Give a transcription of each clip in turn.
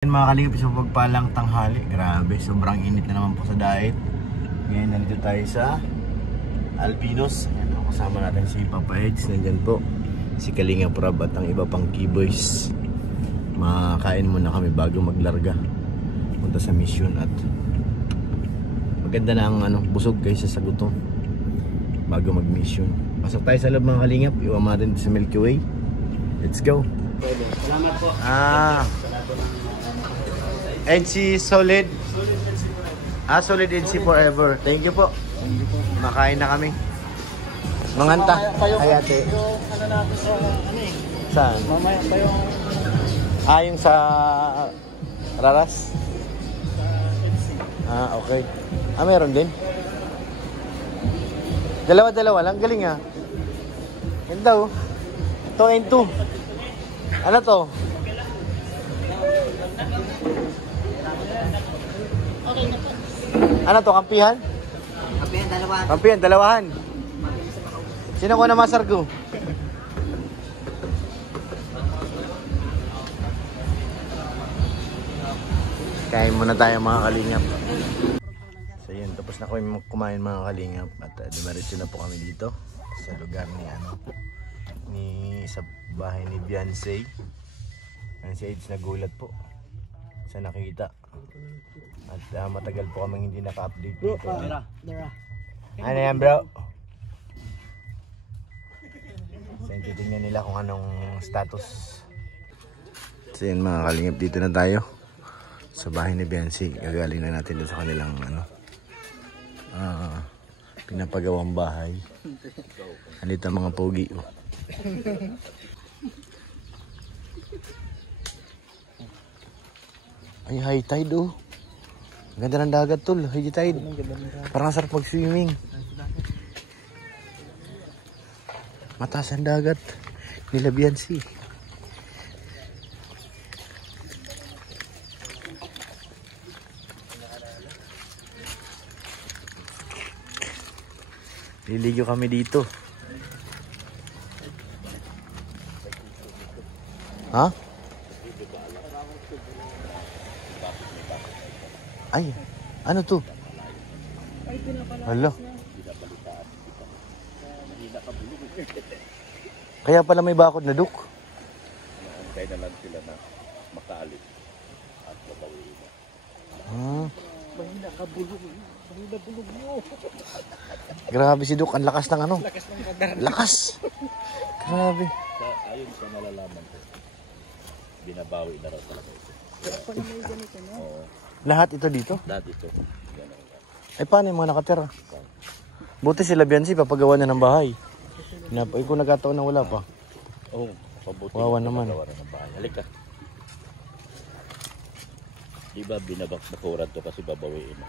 Mga kalingap, isang pagpalang tanghali. Grabe, sobrang init na naman po sa diet. Ngayon nandito tayo sa Alpinos. Ayan, kasama natin si Papa Eds. Nandyan po si Kalingap Rob at ang iba pang keyboys. Makakain muna kami bago maglarga punta sa mission. At maganda na ang busog kaysa sa gutom bago mag mission. Pasok tayo sa loob mga kalingap. Iwan natin sa Milky Way. Let's go. Salamat po. NC Solid. Solid NC forever. Thank you po. Makain na kami. Manganta. Ay ate. Yung ano natin sa Saan? mamaya pa yung Yung sa Raras? NC. Okay. Meron din. Dalawa-dalawa lang. Galing ah. Yan daw. Ito and 2. Ano to? Ano to? Kampihan? Kampihan, dalawa. Kampihan, dalawahan. Sino ko na masar ko? Kain muna tayo mga kalingap. So yun, tapos na kami kumain mga kalingap. At dumiretso na po kami dito sa lugar ni sa bahay ni Beyonce. Si Eds nagulat po sa nakita. At matagal po kami hindi naka-update dito. Ano yan bro? So yun, titignan nila kung anong status. So yun mga kalingap, dito na tayo sa bahay ni Beyonce. Gagaling na natin doon sa kanilang pinapagawang bahay. Halita mga pogi. Ay, high tide oh. Ganda ng dagat tol, high tide. Parang sarap mag-swimming. Mataas ang dagat nila Beyonce. Liligo kami dito. Ha? Ay, ano to? Hala. Kaya pala may bakod na duk. Antay na lang sila na makaalis at babawiin na. Bahina ka bulog. Bahina bulog mo. Grabe si Duk, ang lakas ng Lakas ng kadar. Lakas. Grabe. Ayon sa nalalaman ko, binabawi na raw talaga ito. Pag may ganito, no? Oo, Lahat ito dito. dati ito. Gano'n. Ay paano yung mga nakatira? Buti sila Beyonce, papagawa na ng bahay. Kung nagkataon na wala pa. Oo, pabuti. Wawa naman. Nagawa ng bahay. Halika. Di ba binabakbakuran to kasi babawiin na?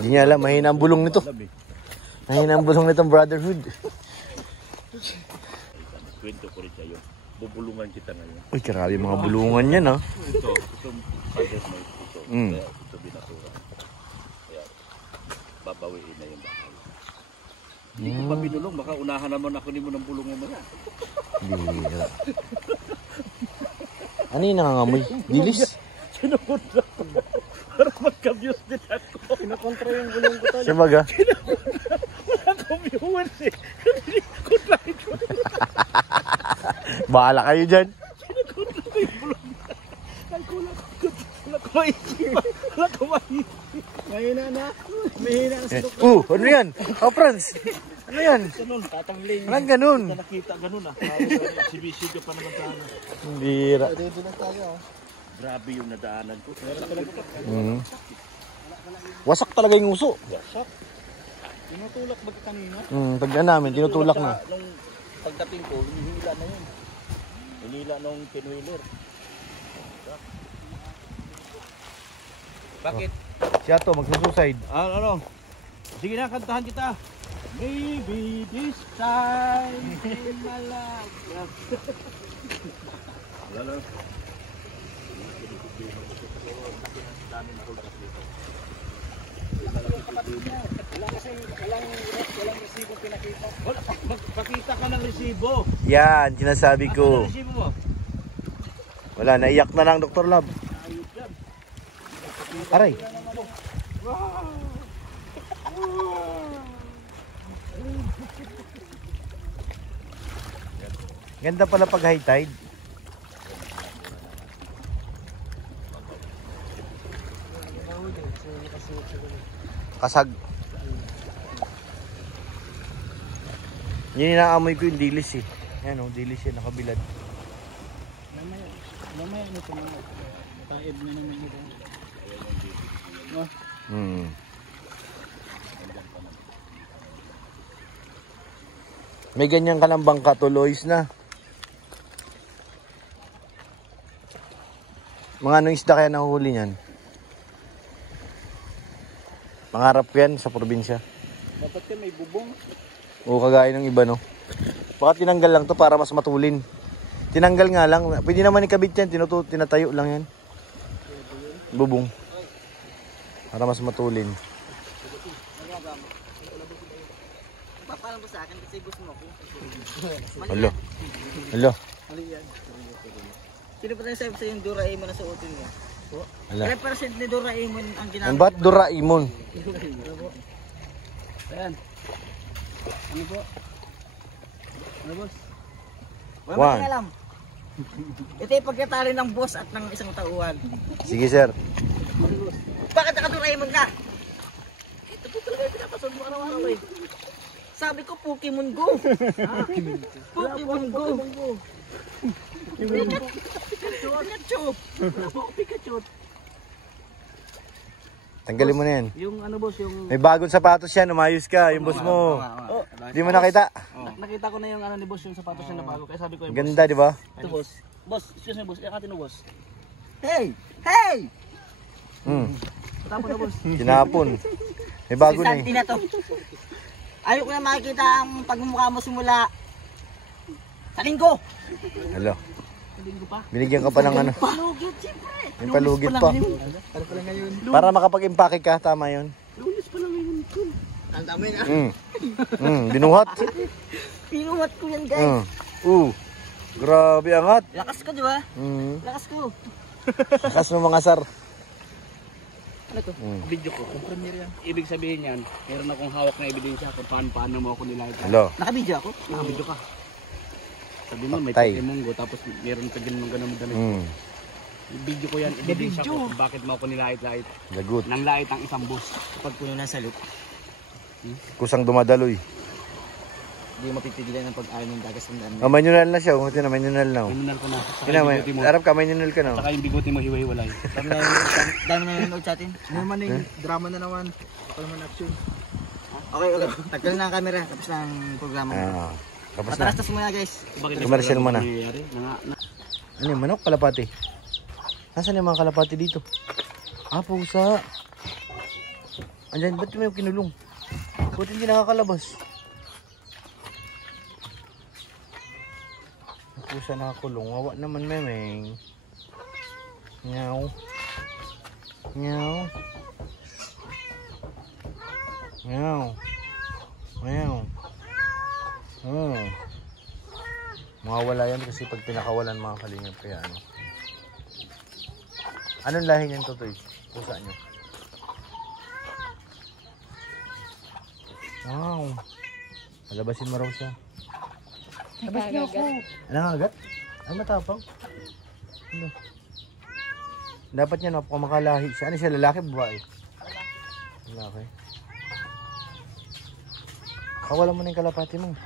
Hindi niya alam, mahina ang bulong nito. Mahina ang bulong nitong brotherhood. Kwento ko rin sa'yo. Bubulungan kita ngayon. Uy, grabe mga bulungan yan ah. Itong father's night ito. Kaya ito binakuran. Kaya babawiin na yung bahay. Hindi ko pa binulong. Baka unahan naman ako ni mo ng bulungan mo yan. Bira. Ano yung nangangamoy? Dilis? Sinukontra ko. Para magka-views din ako. Kinakontra yung bulong ko to. Sabaga? Wala akong viewers eh. Kontra ito. Bahala kayo dyan. Sinukontra ko yung bulong. Wala ko maisip. Wala ko maisip. Mahina na. Mahina ang sidok. Ano yan? Oh, Franz. Ano yan? Ganun, tatangling. Anong ganun? Kita nakita ganun ah. Sibisig ka pa naman sana. Bira. Dito na tayo. Grabe yung nadaanan ko. Wasak talaga yung uso. Wasak. Tinutulak ba kanina? Pagdaan namin, tinutulak na. Nung pagdating ko, hinihila na yun. Hinila nung pinwheeler. Bakit? Siya to, magsusuicide. Ano? Sige na, kantahan kita. Maybe this time in my life. Wala. Walang resibo pinakita. Magpakita ka ng resibo. Yan, sinasabi ko. Ano resibo mo? Wala, naiyak na lang Dr. Lab. Aray. Ganda pala pag high tide. Kasag. Yun inaamoy ko yung dilis eh. Ayan o, dilis yan, nakabilad. Mamaya nito mga taib na naman nito. May ganyan ka ng bangka tuloys na. Mga anong isda kaya nahuhuli niyan? Pangarap ko yan sa probinsya. Dapat yan may bubong. O kagaya ng iba no. Baka tinanggal lang to para mas matulin. Tinanggal nga lang. Pwede naman ikabit yan. Tinatayo lang yan. Bubong. Para mas matulin. Papalang ko sa akin kasi gusto mo ako. Hello. Hello. Sino pa rin sabi sa yung Doraemon na suotin niya? Hala. Represent ni Doraemon ang ginamit. Ang ba't Doraemon? Ayan. Ano po? Ano boss? Wala One. mo alam. Ito yung pagkatali ng boss at ng isang tauhan. Sige sir. Bakit naka-Doraemon ka? Ito po talaga yung pinapasod mo araw-araw eh. Sabi ko Pokemon Go. Pokemon Go. Pikachu. Pikachu. Tanggalin mo na yan. Yung ano boss, yung... May bagong sapatos yan. Umayos ka. Yung boss mo. Oh, Di mo nakita? Nakita ko na yung ano ni boss, yung sapatos niya na bago. Kaya sabi ko, boss. Ganda di ba? Ito boss. Boss, excuse me boss. Iakatin mo boss. hey! Hey! Tapos na boss. Tinapon. May bago na Santi eh. na to. Ayoko na makikita ang pagmumukha mo simula sa linggo. Hello. Linggo pa. Binigyan ka pa ng ano. Palugit, siyempre. Yung palugit pa. Ano pala ngayon? Para makapag-impake ka. Tama yun. Lunes pa lang ngayon. Ang dami na. Binuhat. Pinuhat ko yan guys. Grabe angat. Lakas ko, di ba? Lakas ko. Lakas ng mga sar. Ano to? Video ko. Kung premiere yan. Ibig sabihin yan, meron akong hawak na ebidensya kung paano mo ako nilagay. Hello. Nakabidyo ako? Nakabidyo ka. Sabi mo, may Patay. Pokemon Go, tapos meron ka ganun ganun. Video ko yan, ebidensya ko kung bakit mo ako nilait-lait. Lagot. Nang lait ang isang boss. Kapag puno ng salit, Kusang dumadaloy. hindi mapipigilan ng pag-ayaw ng dagas ng dami. Manual na siya. Ito na manual na. Criminal ko na. Saka Ina, yung bigote mo. Arap ka, manual ka na. Saka yung bigote mo hiwa-hiwalay. Dami na yung sa atin. Ano naman yung drama na naman. Ako naman action. Okay. Taggal na ang camera. Tapos na ang programa. Tapos na. Patarastas muna guys. Commercial muna. Nangyayari? Ano yung manok? Kalapati? Nasaan yung mga kalapati dito? Pusa. Andyan, ba't may kinulong? Ba't hindi nakakalabas? Pusa nakakulong. Wawa naman, memeng. Nyaw. Nyaw. Nyaw. Nyaw. Mawawala yan kasi pag pinakawalan mga kalingap kaya ano. Anong lahi niyan, Totoy? Pusa niyo. Wow. Malabasin mo raw siya. Labas niyo ako. Nangagat? Ay, matapang. Ano? Dapat niya kung makalahi siya. Ano siya, lalaki o babae? Lalaki. Kawalan mo na yung kalapati mo.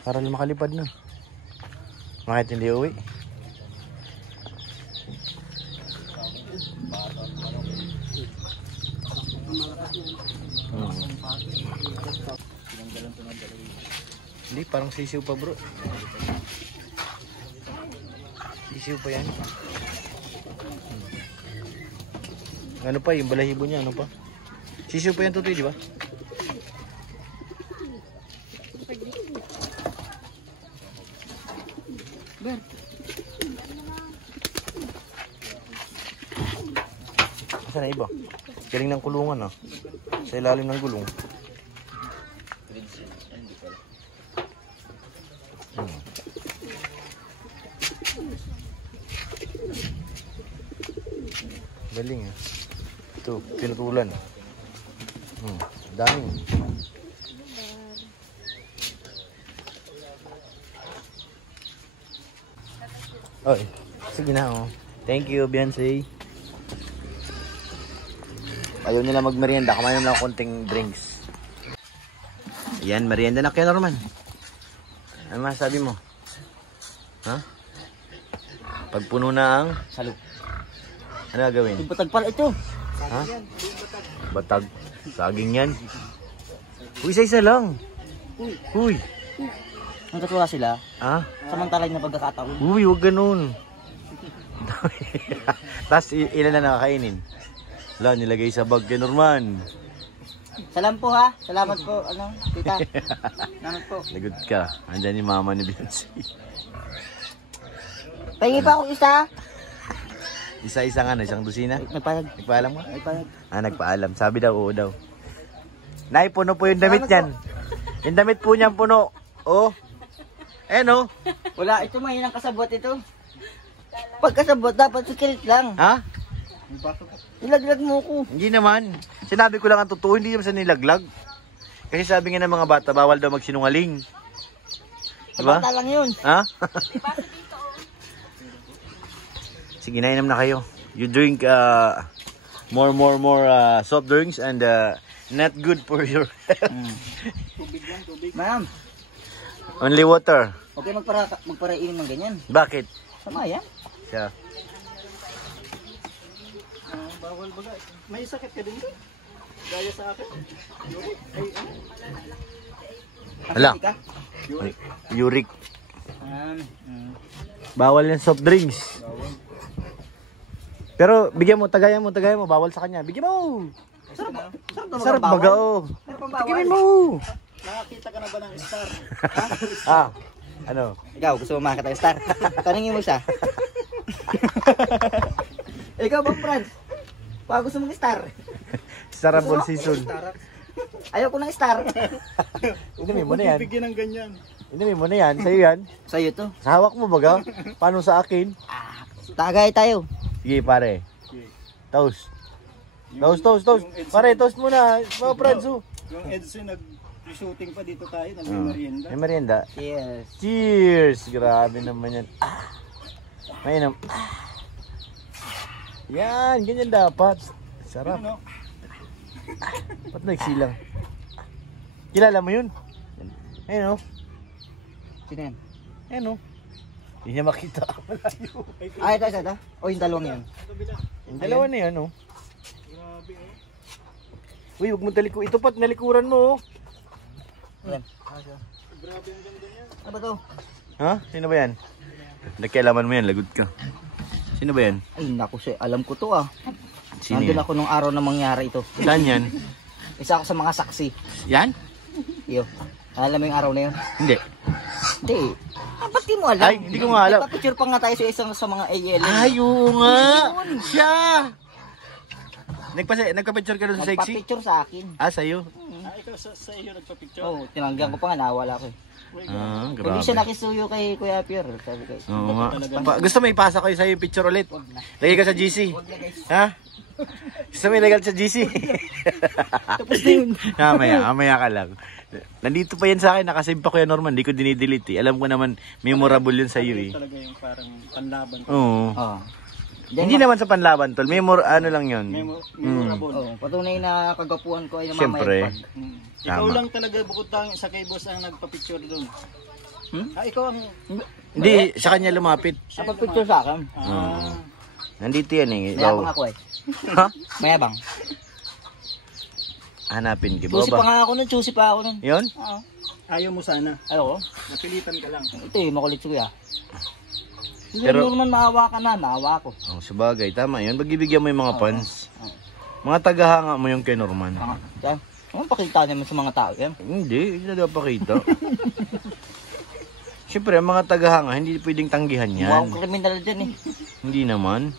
Para makalipad na. Bakit hindi uwi? Hindi, parang sisiw pa bro. Sisiw pa yan. Ano pa, yung balahibo niya, ano pa? Sisiw pa yan, Totoy, di ba? Saan na iba? Galing ng kulungan sa ilalim ng gulong. Galing ah. Ito, pinutulan. Dami. Oy, sige na oh. Thank you, Beyonce. Ayaw nila magmerienda, kumain na lang konting drinks. Ayan, merienda na kayo, Norman. Ano masasabi mo? Ha? Pagpuno na ang Salo. ano gagawin? Yung batag pala ito. Ha? Batag. Saging yan. Uy, isa-isa lang. Uy. Ang katuwa sila, Ha? samantalay na pagkakataon. Uy, huwag ganun. Tapos ilan na nakakainin? Wala, nilagay sa bag kay Norman. Salam po ha. Salamat po, tita. Salamat po. Lagot ka. Andyan yung mama ni Beyonce. Pahingi pa akong isa. Isa-isa nga na, isang dusina. Nagpayag. Nagpaalam ka? Nagpayag. Nagpaalam. Sabi daw, oo daw. Nay, puno po yung damit yan. Yung damit po niyan puno. Oh. Oh. Wala, ito mahinang kasabot ito. Pagkasabot, dapat secret lang. Ha? Ilaglag mo ko. Hindi naman. Sinabi ko lang ang totoo, hindi naman sa nilaglag. Kasi sabi nga ng mga bata, bawal daw magsinungaling. Diba? Bata lang yun. Ha? Sige, nainom na kayo. You drink more soft drinks and not good for your health. Ma'am, Only water. okay magparainom ng ganyan. Bakit? Sama yan. Siya. Bawal baga. May sakit ka din doon. Gaya sa akin. Hala. Ka? Uric. Bawal yung soft drinks. Pero bigyan mo, tagayan mo, bawal sa kanya. Bigyan mo. Sarap baga oh. Tignan mo. Nakakita ka na ba ng star? Ano? Ikaw, gusto mo makita ng star? Tanungin mo siya. Ikaw bang Franz? Baka gusto mong star? Sarabol season. Ayaw ko ng star. Inumin mo na yan. Bigyan ng ganyan. Inumin mo na yan. Sa'yo yan. Sa'yo to. Sa hawak mo baga. Paano sa akin? Tagay tayo. Sige pare. Toast. Toast. Pare, toast muna. Mga Franzo. Yung Edson nag-shooting pa dito tayo. Nag-merienda. May merienda. Yes. Cheers! Grabe naman yan. Mainam. Yan, ganyan dapat. Sarap. Ano? Ba't nagsilang? Kilala mo yun? Ayun o. Sino yan? Ayun o. Hindi niya makita. Malayo. Ay, ito. O, yung dalawang yan. Yung dalawa na yan o. Uy, huwag mo taliko. Ito pat, nalikuran mo o. Yan. Ano ba to? Ha? Sino ba yan? Nakialaman mo yan, lagot ka. Sino ba yan? Ay, naku siya. Alam ko to ah. Sino Nandun yan? ako nung araw na mangyari ito. Saan yan? Isa ako sa mga saksi. Yan? Iyo. Alam mo yung araw na yun? Hindi. Hindi. Ba't di mo alam? Ay, hindi ko nga alam. Nagpa-picture pa nga tayo sa isang sa mga ALM. Ay, oo nga! Siya! Nagpa-picture ka doon sa sexy? Nagpa-picture sa akin. Sa'yo? Ikaw sa iyo nagpa-picture? Oo, tinanggihan ko pa nga, nawala ko. Grabe. Hindi siya nakisuyo kay Kuya Pierre. Sabi ko, Oo nga. Gusto mo ipasa ko sa'yo yung picture ulit? Lagay ka sa GC. Ha? Gusto mo ilagay sa GC? tapos na yun. Mamaya ka lang. Nandito pa yan sa akin, nakasave pa ko yan Norman, hindi ko dinidelete eh. Alam ko naman, memorable yun sa'yo eh. Talaga yung parang panlaban. Oo. Oo. Hindi naman sa panlaban tol, ano lang yun. Memorable. Oo, patunay na kagapuan ko ay Siyempre. namamayagpag. Ikaw Tama. lang talaga bukod sa kay boss ang nagpa-picture doon. Hmm? Ikaw ang Hindi, sa kanya lumapit. Napag-picture sa akin. Nandito yan eh. Mayabang ako eh. Ha? Mayabang. Hanapin ka Choosy pa ba? nga ako nun, choosy pa ako nun. Yun? Oo. ayaw mo sana. Ayoko. Napilitan ka lang. Ito eh, makulit si Kuya. Pero- Pero naman maawa ka na, maawa ko. Oh, sabagay, tama yun. Pagbibigyan mo yung mga fans. Mga tagahanga mo yung kay Norman. Kaya, ano pakita naman sa mga tao yan? Hindi daw pakita. Siyempre, ang mga tagahanga, hindi pwedeng tanggihan Mukha yan. akong kriminal dyan eh. Hindi naman.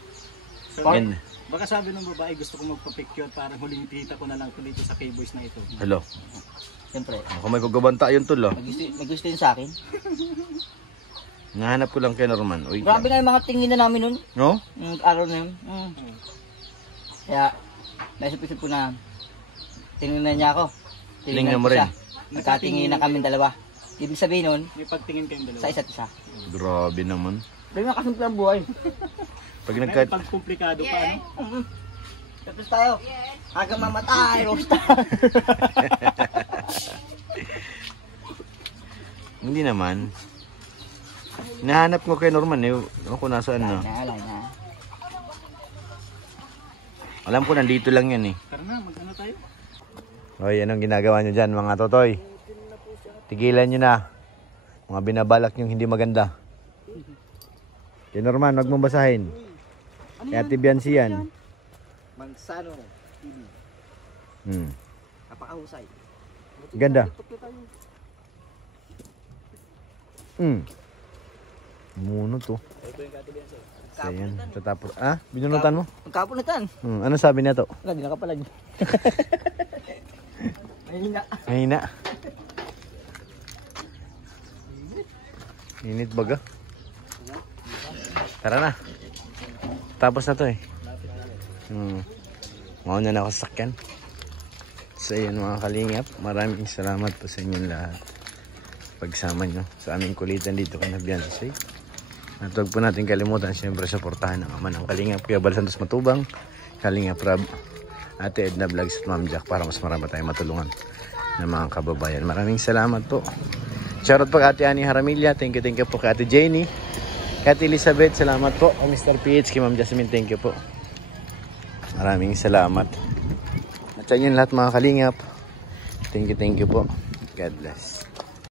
So, Yan. baka sabi ng babae gusto ko magpa-picture para huling tita ko na lang ito dito sa K-Boys na ito. Hello. Siyempre, Ako may kagabanta yun tol. may gusto yun sa akin. Nahanap ko lang kay Norman. Uy, Grabe nga yung mga tingin na namin nun. no? Yung araw na yun. Kaya, naisip-isip ko na, tinignan niya ako. Tinignan mo ko rin? siya. Nagkatingin na kami dalawa. Ibig sabihin nun, May pagtingin kayong dalawa. sa isa't isa. Grabe naman. Pero nga kasimple ang buhay. Pag May nagka... pagkomplikado pa, ano? Tapos tayo. Hanggang mamatay, rockstar. Hindi naman. Nahanap ko kay Norman eh. Ako nasaan na. Wala na. Alam ko nandito lang yan eh. Tara na, mag-ano tayo? Hoy, anong ginagawa nyo dyan mga totoy? Tigilan nyo na. Mga binabalak nyo hindi maganda. Kay Norman, wag mong basahin. Kaya Tibiansi yan. Mansano. Napakahusay. Ganda. Muno to. So yan, tatapos. Ah, binunutan mo? Magkapulitan. Ano sabi na to? Hindi nakapalag. Mahina. Mahina. Init baga. Tara na. Tapos na to eh. Mauna na ako sa sakyan. So yun mga kalingap. Maraming salamat po sa inyong lahat. Pagsama nyo sa aming kulitan dito kay Nabiansi. At huwag po natin kalimutan siyempre suportahan ang ama ng Kalingap Kuya Bal Santos Matubang, Kalingap Rab, Ate Edna Vlogs at Ma'am Jack para mas marami tayong matulungan ng mga kababayan. Maraming salamat po. Shoutout po kay Ate Ani Haramilla. Thank you po kay Ate Jenny, kay Ate Elizabeth. Salamat po kay Mr. PH, kay Ma'am Jasmine. Thank you po. Maraming salamat. At sa inyo lahat mga Kalingap. Thank you po. God bless.